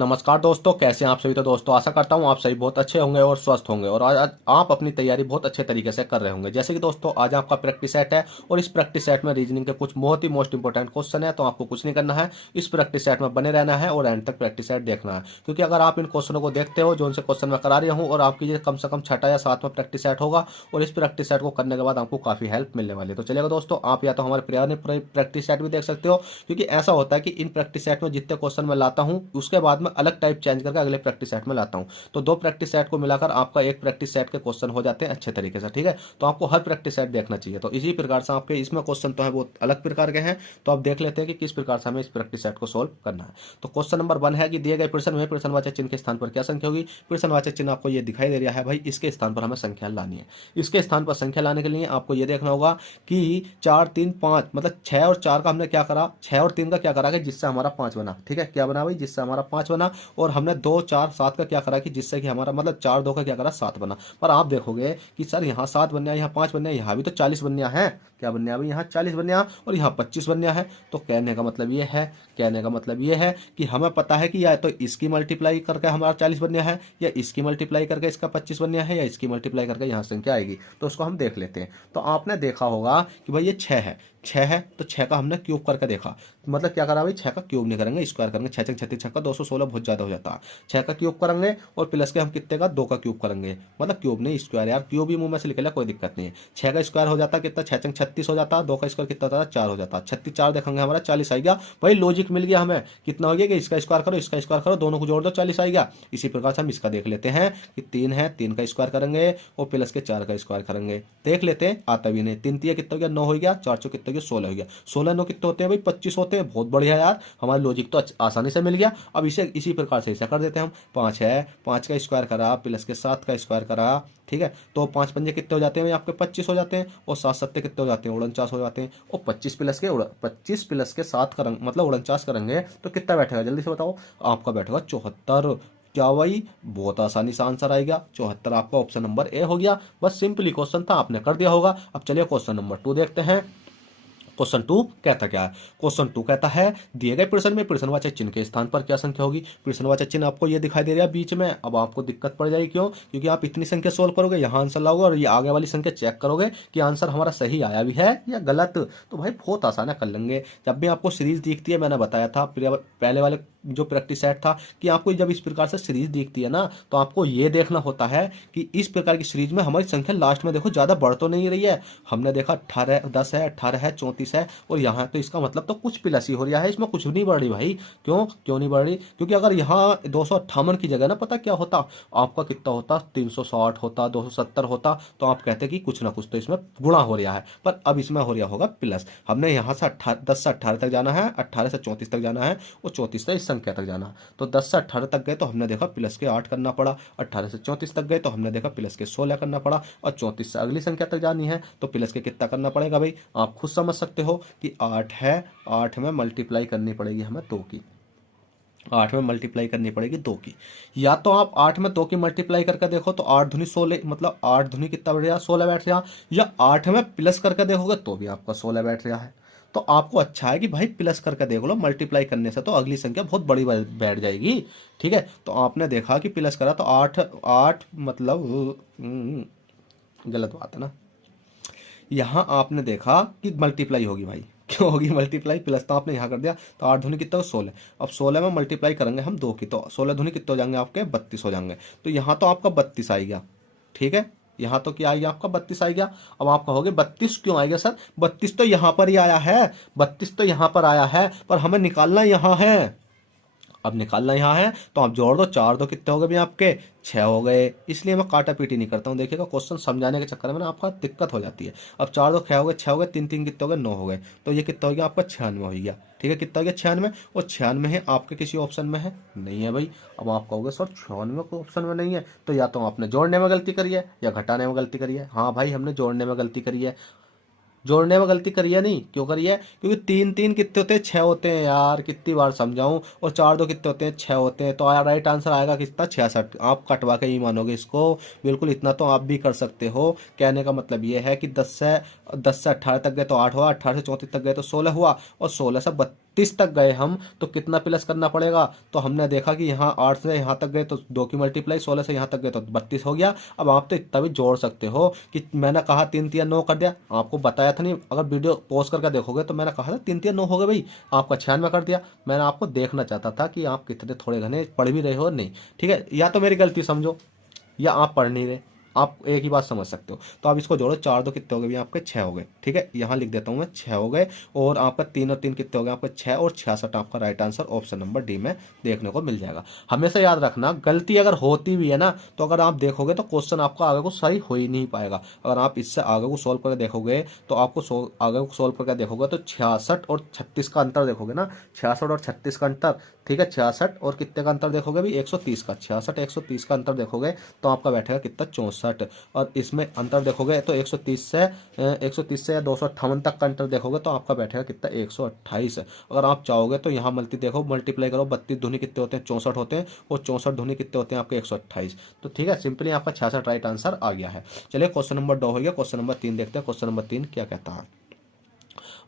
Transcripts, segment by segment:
नमस्कार दोस्तों, कैसे हैं आप सभी। तो दोस्तों आशा करता हूं आप सभी बहुत अच्छे होंगे और स्वस्थ होंगे और आज आप अपनी तैयारी बहुत अच्छे तरीके से कर रहे होंगे। जैसे कि दोस्तों आज आपका प्रैक्टिस सेट है और इस प्रैक्टिस सेट में रीजनिंग के कुछ बहुत ही मोस्ट इंपॉर्टेंट क्वेश्चन है। तो आपको कुछ नहीं करना है, इस प्रैक्टिस सेट में बने रहना है और एंड तक प्रैक्टिस सेट देखना है। क्योंकि अगर आप इन क्वेश्चनों को देखते हो, जो उनसे क्वेश्चन मैं करा रहा हूँ, और आपकी ये कम से कम छठा या सातवां प्रैक्टिस सेट होगा और इस प्रैक्टिस सेट को करने के बाद आपको काफी हेल्प मिलने वाली है। तो चलिएगा दोस्तों, आप या तो हमारे पुराने प्रैक्टिस सेट भी देख सकते हो, क्योंकि ऐसा होता है कि इन प्रैक्टिस सेट में जितने क्वेश्चन मैं लाता हूँ उसके बाद में अलग टाइप चेंज करके अगले प्रैक्टिस सेट में लाता हूँ। तो दो प्रैक्टिस सेट को मिलाकर आपका एक प्रैक्टिस सेट के क्वेश्चन हो जाते हैं अच्छे तरीके से। ठीक है, तो आपको हर प्रैक्टिस सेट देखना चाहिए। तो इसी प्रकार से आपके इसमें क्वेश्चन तो है वो अलग प्रकार के हैं, तो आप देख लेते हैं कि किस प्रकार से हमें इस प्रैक्टिस सेट को सोल्व करना है। तो क्वेश्चन नंबर 1 है कि दिए गए प्रश्न में प्रश्नवाचक चिन्ह के स्थान पर क्या संख्या होगी। प्रश्नवाचक चिन्ह आपको ये दिखाई दे रहा है भाई, इसके स्थान पर हमें संख्या लानी है। इसके स्थान पर संख्या लाने के लिए आपको ये देखना होगा कि 4 3 5 मतलब 6 और 4 का हमने क्या करा, 6 और 3 का क्या करा कि जिससे हमारा 5 बना। ठीक है, क्या बना भाई, जिससे हमारा 5 बना। और हमने 2 4 7 का क्या करा कि जिससे कि हमारा मतलब 4 2 का क्या करा 7 बना। पर आप देखोगे कि सर यहाँ 7 बनया, यहाँ 5 बनया, यहाँ भी तो 40 बनया है। क्या बनया भाई, यहाँ 40 बनया और यहाँ 25 बनया है। तो कहने का मतलब ये है, कहने का मतलब ये है कि हमें पता है कि या तो इसकी मल्टीप्लाई करके हमारा 40 बनया है, या इसकी मल्टीप्लाई करके इसका 25 बनया है, या इसकी मल्टीप्लाई करके यहाँ संख्या आएगी। तो उसको हम देख लेते हैं। तो आपने देखा होगा कि भाई ये 6 है, 6 है तो 6 का हमने क्यूब करके देखा। मतलब क्या करा भाई, 6 का क्यूब नहीं करेंगे, स्क्वायर करेंगे। 6 36 6 का 216 बहुत ज्यादा हो जाता है। 6 का क्यूब करेंगे और प्लस के हम कितने का 2 का क्यूब करेंगे, मतलब क्यूब नहीं स्क्वायर। यार क्यूब ही मुंह में से निकला कोई दिक्कत नहीं है। 6 का स्क्वायर हो जाता है कितना, 6 36 हो जाता है। 2 का स्क्वायर कितना होता है, 4 हो जाता है। 36 4 देखेंगे हमारा 40 आ गया भाई। लॉजिक मिल गया हमें, कितना हो गया कि इसका स्क्वायर करो इसका स्क्वायर करो, दोनों को जोड़ दो 40 आ गया। इसी प्रकार से हम इसका देख लेते हैं कि 3 है, 3 का स्क्वायर करेंगे और प्लस के 4 का स्क्वायर करेंगे। देख लेते हैं, आता भी नहीं। 3 3 कितना हो गया, 9 हो गया। 4 4 कितना हो गया, 16 हो गया। 16 9 कितने होते हैं भाई, 25 होते हैं। बहुत बढ़िया यार, हमारा लॉजिक तो आसानी से मिल गया। अब इसे इसी प्रकार से ऐसा कर देते हैं हम। 5 है, 5 का स्क्वायर करा प्लस के 7 का स्क्वायर करा। ठीक है, तो 5 पंजे कितने हो जाते हैं आपके, 25 हो जाते हैं। और 7 सत्ते कितने हो जाते हैं, 49 हो जाते हैं। और 25 प्लस के 7 करेंगे मतलब 49 करेंगे तो कितना बैठेगा, जल्दी से बताओ। आपका बैठेगा 74। क्या भाई, बहुत आसानी से आंसर आएगा 74। आपका ऑप्शन नंबर ए हो गया। बस सिंपली क्वेश्चन था, आपने कर दिया होगा। अब चलिए क्वेश्चन नंबर 2 देखते हैं। क्वेश्चन 2 कहता क्या है। क्वेश्चन 2 कहता है दिए गए प्रश्न में प्रश्नवाचक चिन्ह के स्थान पर क्या संख्या होगी। प्रश्नवाचक चिन्ह आपको ये दिखाई दे रहा है बीच में। अब आपको दिक्कत पड़ जाएगी, क्यों, क्योंकि आप इतनी संख्या सोल्व करोगे, यहाँ आंसर लाओगे और ये आगे वाली संख्या चेक करोगे कि आंसर हमारा सही आया भी है या गलत। तो भाई बहुत आसान है, कर लेंगे। जब भी आपको सीरीज दिखती है, मैंने बताया था पहले वाले जो प्रैक्टिस सेट था कि आपको जब इस प्रकार से सीरीज दिखती है ना, तो आपको ये देखना होता है कि इस प्रकार की सीरीज में हमारी संख्या लास्ट में देखो ज्यादा बढ़ तो नहीं रही है। हमने देखा 18 10 है, 18 है, 34 है और यहाँ तो इसका मतलब तो कुछ प्लस ही हो रहा है, इसमें कुछ नहीं बढ़ रही भाई। क्यों नहीं बढ़ रही, क्योंकि अगर यहाँ 258 की जगह ना पता क्या होता आपका, कितना होता 360 होता, 270 होता, तो आप कहते कि कुछ ना कुछ तो इसमें गुणा हो रहा है। पर अब इसमें हो रहा होगा प्लस। हमने यहाँ से 10 से 18 तक जाना है, 18 से 34 तक जाना है और 34 से इस संख्या तक जाना। तो 10 से 18 तक गए तो हमने देखा प्लस के 8 करना पड़ा। 18 से 34 तक गए तो हमने देखा प्लस के 16 करना पड़ा। और 34 से अगली संख्या तक जानी है तो प्लस के कितना करना पड़ेगा भाई, आप खुद समझ सकते हो कि 8 है, 8 में मल्टीप्लाई करनी पड़ेगी हमें 2 की। 8 में मल्टीप्लाई करनी पड़ेगी 2 की। या तो आप 8 में 2 की मल्टीप्लाई करके देखो तो 8 दूनी 16, मतलब 8 दूनी कितना बैठ रहा, 16 बैठ रहा। या 8 में प्लस करके देखोगे तो भी आपका 16 बैठ रहा है। तो आपको अच्छा है कि भाई प्लस करके देख लो, मल्टीप्लाई करने से तो अगली संख्या बहुत बड़ी बैठ जाएगी। ठीक है, तो आपने देखा कि प्लस करा तो 8 8 मतलब गलत बात है ना। यहाँ आपने देखा कि मल्टीप्लाई होगी भाई, क्यों होगी मल्टीप्लाई, प्लस तो आपने यहाँ कर दिया। तो 8 दूनी कितना, 16। अब 16 में मल्टीप्लाई करेंगे हम 2 की, तो 16 दूनी कितने हो जाएंगे आपके, 32 हो जाएंगे। तो यहाँ तो आपका 32 आएगा। ठीक है, यहाँ तो क्या आ गया आपका 32 आ गया। अब आप कहोगे 32 क्यों आएगा सर, 32 तो यहाँ पर ही आया है, 32 तो यहाँ पर आया है, पर हमें निकालना यहाँ है। अब निकालना यहाँ है तो आप जोड़ दो, 4 दो कितने हो गए भी आपके, 6 हो गए। इसलिए मैं काटा पीटी नहीं करता हूँ। देखिएगा क्वेश्चन समझाने के चक्कर में ना आपका दिक्कत हो जाती है। अब 4 दो 6 हो गए, 6 हो गए, 3 3 कितने हो गए, 9 हो गए। तो ये कितना हो गया आपका 96 हो गया। ठीक है, कितना हो गया 96। और 96 है आपके किसी ऑप्शन में है नहीं है भाई। अब आप कहोगे सर 96 को ऑप्शन में नहीं है, तो या तो आपने जोड़ने में गलती करी है या घटाने में गलती करी है। हाँ भाई, हमने जोड़ने में गलती करी है। जोड़ने में गलती करी है, नहीं क्यों करी है, क्योंकि 3 3 कितने होते हैं, 6 होते हैं यार, कितनी बार समझाऊं। और 4 2 कितने होते हैं, 6 होते हैं। तो राइट आंसर आएगा कितना, 66। आप कटवा के ही मानोगे इसको, बिल्कुल इतना तो आप भी कर सकते हो। कहने का मतलब ये है कि 10 से 18 तक गए तो 8 हुआ, 18 से 34 तक गए तो 16 हुआ, और 16 से 36 तक गए हम तो कितना प्लस करना पड़ेगा, तो हमने देखा कि यहाँ 8 से यहाँ तक गए तो 2 की मल्टीप्लाई, 16 से यहाँ तक गए तो 32 हो गया। अब आप तो इतना भी जोड़ सकते हो कि मैंने कहा 3 3 9 कर दिया, आपको बताया था नहीं, अगर वीडियो पॉज करके देखोगे तो मैंने कहा था 3 3 9 हो गए भाई, आपका 96 कर दिया। मैंने आपको देखना चाहता था कि आप कितने थोड़े घने पढ़ भी रहे हो नहीं, ठीक है, या तो मेरी गलती समझो या आप पढ़ नहीं रहे, आप एक ही बात समझ सकते हो। तो आप इसको जोड़ो, 4 2 कितने हो गए भी आपके 6 हो गए, ठीक है, यहाँ लिख देता हूँ मैं 6 हो गए। और आपका 3 और 3 कितने हो गए आपके 6 और 66 आपका right answer option number D में देखने को मिल जाएगा। हमेशा याद रखना, गलती अगर होती भी है ना तो अगर आप देखोगे तो क्वेश्चन आपका आगे को सही हो ही नहीं पाएगा। अगर आप इससे आगे को सोल्व करके देखोगे तो आपको आगे को सोल्व करके देखोगे तो 66 और 36 का अंतर देखोगे ना, 66 और 36 का अंतर, ठीक है, 66 और कितने का अंतर देखोगे भी 130 का, 66 130 का अंतर देखोगे तो आपका बैठेगा कितना 64। और इसमें अंतर देखोगे तो 130 से या 258 तक का अंतर देखोगे तो आपका बैठेगा कितना 128। अगर आप चाहोगे तो यहाँ मल्टीप्लाई करो, 32 दूनी कितने होते हैं 64 होते हैं, और 64 दूनी कितने होते हैं आपके 128। तो ठीक है, सिंपली आपका 66 राइट आंसर आ गया है। चलिए क्वेश्चन नंबर 2 हो गया, क्वेश्चन नंबर 3 देखते हैं, क्वेश्चन नंबर 3 क्या कहता है।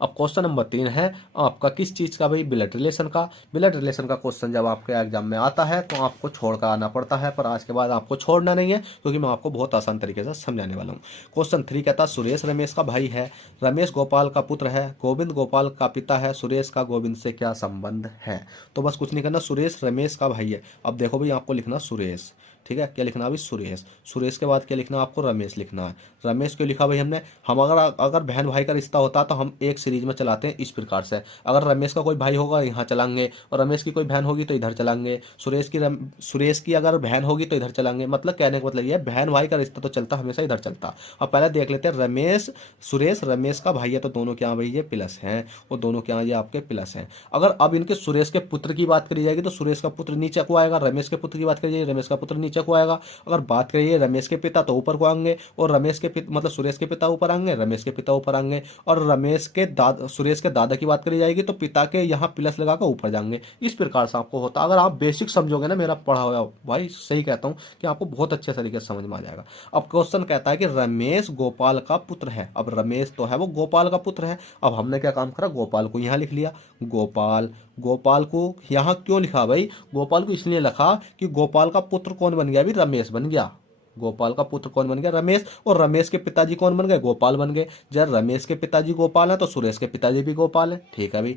अब क्वेश्चन नंबर 3 है आपका किस चीज़ का भाई, ब्लड रिलेशन का। ब्लड रिलेशन का क्वेश्चन जब आपके एग्जाम में आता है तो आपको छोड़कर आना पड़ता है, पर आज के बाद आपको छोड़ना नहीं है क्योंकि मैं आपको बहुत आसान तरीके से समझाने वाला हूँ। क्वेश्चन 3 कहता है सुरेश रमेश का भाई है, रमेश गोपाल का पुत्र है, गोविंद गोपाल का पिता है, सुरेश का गोविंद से क्या संबंध है। तो बस कुछ नहीं करना, सुरेश रमेश का भाई है। अब देखो भाई आपको लिखना सुरेश, ठीक है, क्या लिखना अभी सुरेश, सुरेश के बाद क्या लिखना आपको रमेश लिखना है। रमेश क्यों लिखा भाई हमने, हम अगर बहन भाई का रिश्ता होता तो हम एक सीरीज में चलाते हैं इस प्रकार से, अगर रमेश का कोई भाई होगा यहाँ चलाएंगे और रमेश की कोई बहन होगी तो इधर चलाएंगे, सुरेश की अगर बहन होगी तो इधर चलाएंगे। मतलब कहने का मतलब ये है बहन भाई का रिश्ता तो चलता हमेशा इधर चलता। अब पहले देख लेते हैं रमेश सुरेश रमेश का भाई है तो दोनों क्या भाई ये प्लस हैं, और दोनों क्या ये आपके प्लस हैं। अगर अब इनके सुरेश के पुत्र की बात करी जाएगी तो सुरेश का पुत्र नीचे को आएगा, रमेश के पुत्र की बात करी जाएगी रमेश का पुत्र नीचे को आएगा। अगर बात करिए रमेश के पिता तो ऊपर को आएंगे, और रमेश के पिता मतलब सुरेश के पिता ऊपर आएंगे, रमेश के पिता ऊपर आएंगे। और रमेश के दादा सुरेश के दादा की बात करी जाएगी तो पिता के यहाँ प्लस लगाकर ऊपर जाएंगे। इस प्रकार से आपको होता, अगर आप बेसिक समझोगे ना मेरा पढ़ा हुआ भाई, सही कहता हूँ कि आपको बहुत अच्छे तरीके से समझ में आ जाएगा। अब क्वेश्चन कहता है कि रमेश गोपाल का पुत्र है। अब रमेश तो है वो गोपाल का पुत्र है। अब हमने क्या काम करा, गोपाल को यहाँ लिख लिया, गोपाल को यहाँ क्यों लिखा भाई, गोपाल को इसलिए लिखा कि गोपाल का पुत्र कौन बन गया अभी, रमेश बन गया। गोपाल का पुत्र कौन बन गया, रमेश, और रमेश के पिताजी कौन बन गए, गोपाल बन गए। जब रमेश के पिताजी गोपाल है तो सुरेश के पिताजी भी गोपाल है, ठीक है भाई।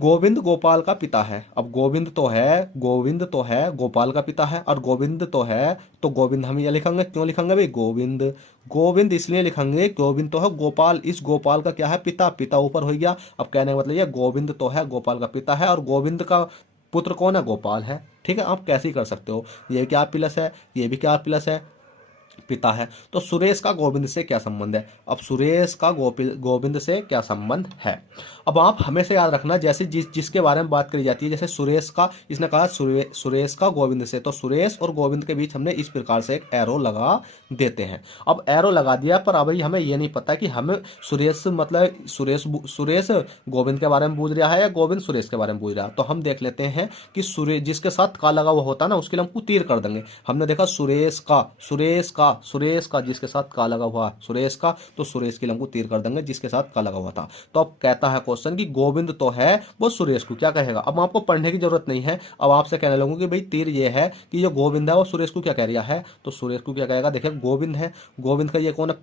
गोविंद गोपाल का पिता है। अब गोविंद तो है गोपाल का पिता है, और गोविंद तो है तो गोविंद हम ये लिखेंगे, क्यों लिखेंगे भाई गोविंद इसलिए लिखेंगे गोविंद तो है गोपाल, इस गोपाल का क्या है पिता ऊपर हो गया। अब कहने का मतलब ये गोविंद तो है गोपाल का पिता है और गोविंद का पुत्र कौन है, गोपाल है, ठीक है। आप कैसे ही कर सकते हो, ये क्या प्लस है ये भी क्या प्लस है, पिता है। तो सुरेश का गोविंद से क्या संबंध है, अब सुरेश का गोविंद से क्या संबंध है। अब आप हमेशा याद रखना, जैसे जिसके बारे में बात करी जाती है, जैसे सुरेश का, इसने कहा सुरेश का गोविंद से, तो सुरेश और गोविंद के बीच हमने इस प्रकार से एक एरो लगा देते हैं। अब एरो लगा दिया, पर अभी हमें ये नहीं पता कि हमें सुरेश मतलब सुरेश गोविंद के बारे में पूछ रहा है या गोविंद सुरेश के बारे में पूछ रहा है। तो हम देख लेते हैं कि सुरेश जिसके साथ का लगा हुआ होता है ना उसके लिए हम तीर कर देंगे। हमने देखा सुरेश का जिसके साथ का लगा हुआ सुरेश का, तो सुरेश के लिए हमको तीर कर देंगे जिसके साथ का लगा हुआ था। तो अब कहता है क्वेश्चन कि गोविंद तो है वो सुरेश को क्या कहेगा। अब आपको पढ़ने की जरूरत नहीं है, अब आपसे कहने लगूंगा कि भाई तीर ये है कि जो गोविंद है वो सुरेश को क्या कह रहा है, तो सुरेश को क्या कहेगा, देखिए गोविंद है, गोविंद का ये कौन है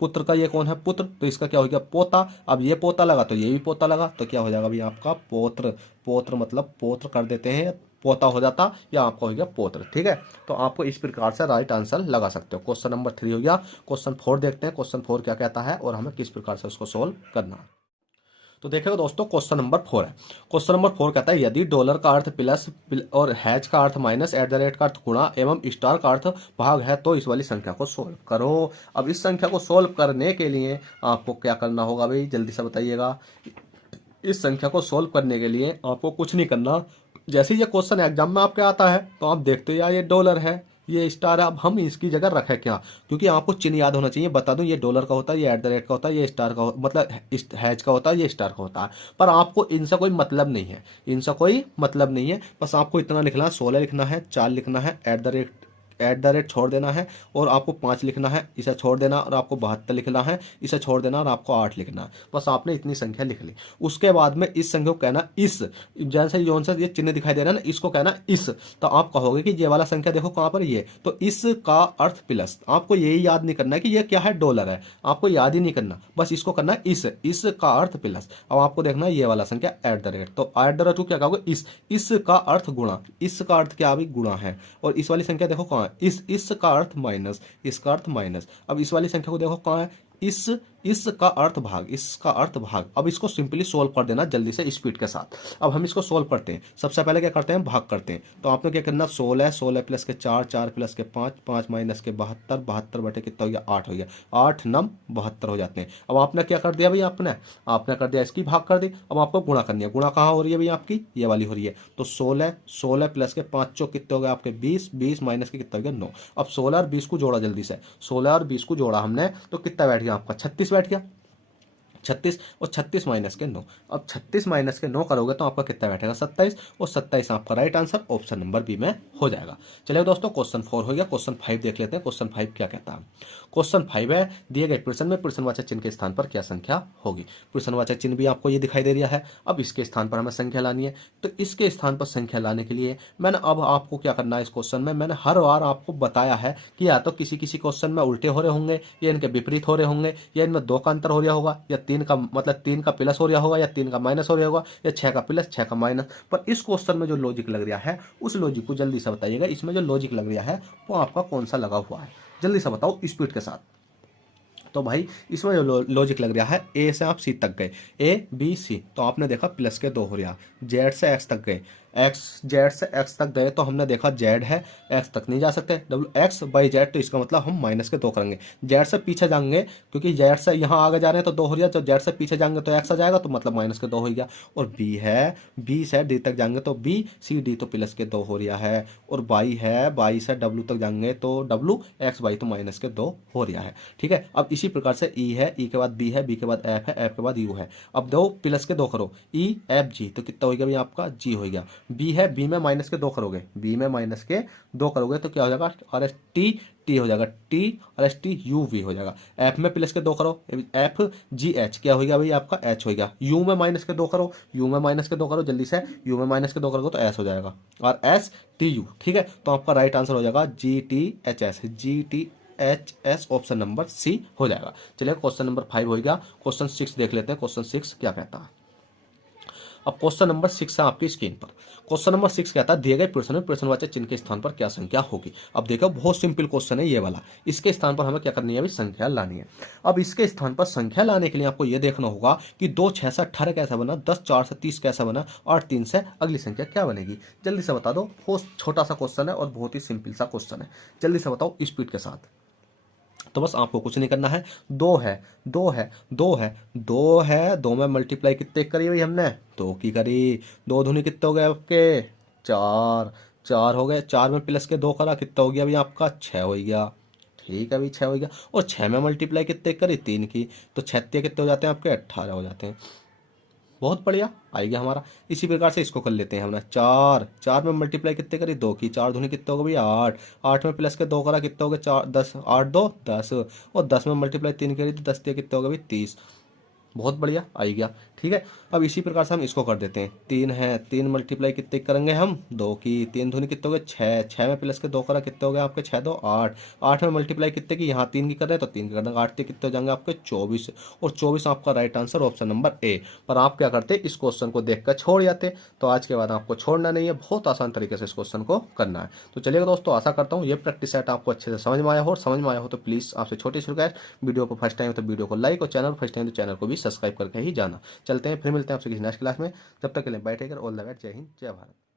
पुत्र का ये कौन है पुत्र, तो इसका क्या हो गया पोता। अब ये पोता लगा तो ये भी पोता लगा, तो क्या हो जाएगा भाई आपका पोत्र मतलब पोत्र कर देते हैं, पोता हो जाता या आपका हो गया पोत्र, ठीक है। तो आपको इस प्रकार से राइट आंसर लगा सकते हो। क्वेश्चन नंबर 3 हो गया। क्वेश्चन 4 देखते हैं, क्वेश्चन 4 क्या कहता है और हमें किस प्रकार से उसको सोल्व करना है। तो देखिएगा दोस्तों क्वेश्चन नंबर 4 है। क्वेश्चन नंबर 4 कहता है यदि डॉलर का अर्थ प्लस और हैज का अर्थ माइनस @ का अर्थ गुणा एवं स्टार का अर्थ भाग है तो इस वाली संख्या को सोल्व करो। अब इस संख्या को सोल्व करने के लिए आपको क्या करना होगा भाई, जल्दी से बताइएगा। इस संख्या को सोल्व करने के लिए आपको कुछ नहीं करना, जैसे ये क्वेश्चन एग्जाम में आपके आता है तो आप देखते हो यार ये डॉलर है ये स्टार है, अब हम इसकी जगह रखें क्या, क्योंकि आपको चिन्ह याद होना चाहिए। बता दूं ये डॉलर का होता है, ये @ का होता है, ये स्टार का मतलब हैज का होता है, ये स्टार का होता है। पर आपको इनसे कोई मतलब नहीं है, बस आपको इतना लिखना है 16 लिखना है, 4 लिखना है, @ छोड़ देना है और आपको 5 लिखना है, इसे छोड़ देना और आपको 72 लिखना है, इसे छोड़ देना और आपको 8 लिखना है। बस आपने इतनी संख्या लिख ली। उसके बाद में इस संख्या को कहना इस, जैसे योन से ये चिन्ह दिखाई दे रहा है ना, इसको कहना इस। तो आप कहोगे कि ये वाला संख्या देखो कहाँ पर, ये तो इस का अर्थ प्लस। आपको यही याद नहीं करना है कि ये क्या है, डॉलर है, आपको याद ही नहीं करना, बस इसको करना है इस का अर्थ प्लस। अब आपको देखना है ये वाला संख्या @ तो @ को क्या कहोगे इस का अर्थ गुणा, इस का अर्थ क्या, अभी गुणा है। और इस वाली संख्या देखो कहाँ है, इस का अर्थ माइनस, इसका अर्थ माइनस। अब इस वाली संख्या को देखो कहाँ है, इस का अर्थ भाग, इसका अर्थ भाग। अब इसको सिंपली सोल्व कर देना जल्दी से स्पीड के साथ। अब हम इसको सोल्व करते हैं। सबसे पहले क्या करते हैं, भाग करते हैं। तो आपने क्या करना, 16 प्लस के 4, 4 प्लस के 5, 5 माइनस के 72, 72 बटे कितना हो गया, 8 हो गया, 8 9 72 हो जाते हैं। अब आपने क्या कर दिया भाई, आपने कर दिया इसकी भाग कर दी। अब आपको गुणा करनी है। गुणा कहाँ हो रही है भाई, आपकी ये वाली हो रही है। तो 16 प्लस के 5 चौक कितने हो गए आपके 20, 20 माइनस के कितना हो गया 9। अब 16 और 20 को जोड़ा जल्दी से, 16 और 20 को जोड़ा हमने तो कितना बैठ गया आपका 36 बैठ गया, 36 और 36 माइनस के 9। अब 36 माइनस के 9 करोगे तो आपका कितना बैठेगा 27, और 27 आपका right answer option number B में हो जाएगा। चलिए दोस्तों क्वेश्चन 4 हो गया। क्वेश्चन 5 देख लेते हैं। क्वेश्चन 5 क्या कहता है। क्वेश्चन 5 है, दिए गए प्रश्न में प्रश्नवाचक चिन्ह के स्थान पर क्या संख्या होगी। प्रश्नवाचक चिन्ह भी आपको ये दिखाई दे रहा है। अब इसके स्थान पर हमें संख्या लानी है। तो इसके स्थान पर संख्या लाने के लिए मैंने अब आपको क्या करना है, इस क्वेश्चन में मैंने हर बार आपको बताया है कि या तो किसी किसी क्वेश्चन में उल्टे हो रहे होंगे, या इनके विपरीत हो रहे होंगे, या इनमें 2 का अंतर हो रहा होगा, या 3 का मतलब 3 का प्लस हो रहा होगा, या 3 का माइनस हो रहा होगा, या 6 का प्लस 6 का माइनस। पर इस क्वेश्चन में जो लॉजिक लग रहा है उस लॉजिक को जल्दी से बताइएगा। इसमें जो लॉजिक लग रहा है वो आपका कौन सा लगा हुआ है, जल्दी से बताओ स्पीड के साथ। तो भाई इसमें जो लॉजिक लग रहा है, ए से आप सी तक गए, ए बी सी, तो आपने देखा प्लस के 2 हो रहा। जेड से एक्स तक गए, जेड से एक्स तक गए तो हमने देखा जेड है, एक्स तक नहीं जा सकते, x/z, तो इसका मतलब हम माइनस के 2 करेंगे। जेड से पीछे जाएंगे क्योंकि जेड से यहाँ आगे जा रहे हैं तो 2 हो रहा है, तो जेड से पीछे जाएंगे तो एक्स आ जाएगा, तो मतलब माइनस के 2 हो गया। और बी है, बी से डी तक जाएंगे तो बी सी डी, तो प्लस के 2 हो रहा है। और बाई है, बाई से डब्ल्यू तक जाएंगे तो डब्ल्यू एक्स बाई, तो माइनस के 2 हो रहा है। ठीक है। अब इसी प्रकार से ई है, ई के बाद बी है, बी के बाद एफ है, एफ के बाद यू है। अब दो प्लस के 2 करो, ई एफ जी, तो कितना हो गया भाई आपका जी हो गया। बी है, बी में माइनस के 2 करोगे, बी में माइनस के 2 करोगे तो क्या हो जाएगा, आर एस टी टी हो जाएगा, T R S T U V हो जाएगा। एफ में प्लस के 2 करो, एफ जी एच, क्या हो गया भाई आपका एच हो गया। यू में माइनस के 2 करो, यू में माइनस के 2 करो जल्दी से, यू में माइनस के 2 करोगे तो एस हो जाएगा, और एस टी यू। ठीक है। तो आपका राइट आंसर हो जाएगा G T H S, G T H S, option number C हो जाएगा। चलिए क्वेश्चन नंबर 5 हो गया। क्वेश्चन 6 देख लेते हैं। क्वेश्चन 6 क्या कहता है। अब क्वेश्चन नंबर 6 है आपकी स्क्रीन पर। क्वेश्चन नंबर 6 कहता है, दिए गए प्रश्न में प्रश्नवाचक चिन्ह के स्थान पर क्या संख्या होगी। अब देखो बहुत सिंपल क्वेश्चन है ये वाला। इसके स्थान पर हमें क्या करनी है, अभी संख्या लानी है। अब इसके स्थान पर संख्या लाने के लिए आपको यह देखना होगा कि 2 6 से 18 कैसा बना, 10 4 से 30 कैसा बना, 8 3 से अगली संख्या क्या बनेगी। जल्दी से बता दो। बहुत छोटा सा क्वेश्चन है और बहुत ही सिंपल सा क्वेश्चन है। जल्दी से बताओ स्पीड के साथ। तो बस आपको कुछ नहीं करना है। 2 है, 2 है, 2 है, 2 है, 2 में मल्टीप्लाई कितने करी भाई हमने, 2 की करी। 2 दूनी कितने हो गए आपके 4, 4 हो गए। 4 में प्लस के 2 करा, कितना हो गया भाई आपका 6 हो गया। ठीक है भाई 6 हो गया। और 6 में मल्टीप्लाई कितने करी 3 की, तो 6 कितने हो जाते हैं आपके 18 हो जाते हैं। बहुत बढ़िया आ गया हमारा। इसी प्रकार से इसको कर लेते हैं हमने। 4 में मल्टीप्लाई कितने करी 2 की, 4 दूनी कितने हो गए भैया 8, 8 में प्लस के 2 करा कितने हो गए 4 10, 8 2 10, और 10 में मल्टीप्लाई 3 करी तो 10 कितने हो गए भाई 30। बहुत बढ़िया आ गया। ठीक है। अब इसी प्रकार से हम इसको कर देते हैं। 3 है, 3 मल्टीप्लाई कितने करेंगे हम 2 की, 3 दूनी कितने हो गए 6, 6 में प्लस के 2 करा कितने हो गए आपके 6 2 8, 8 में मल्टीप्लाई कितने की, यहाँ 3 की कर रहे हैं तो 3 की कर देंगे, 8 कितने हो जाएंगे आपके 24, और 24 आपका right answer option number A. पर आप क्या करते, इस क्वेश्चन को देख कर छोड़ जाते। तो आज के बाद आपको छोड़ना नहीं है, बहुत आसान तरीके से इस क्वेश्चन को करना है। तो चलिए दोस्तों, आशा करता हूँ ये प्रैक्टिस सेट आपको अच्छे से समझ में आया हो। और समझ में आया हो तो प्लीज़ आपसे छोटी सी रिक्वेस्ट, वीडियो को फर्स्ट टाइम तो वीडियो को लाइक, और चैनल फर्स्ट टाइम तो चैनल को भी सब्सक्राइब करके ही जाना। चलते हैं, फिर मिलते हैं आपसे किसी नेक्स्ट क्लास में। जब तक के लिए bye take care, all the best, जय हिंद जय भारत।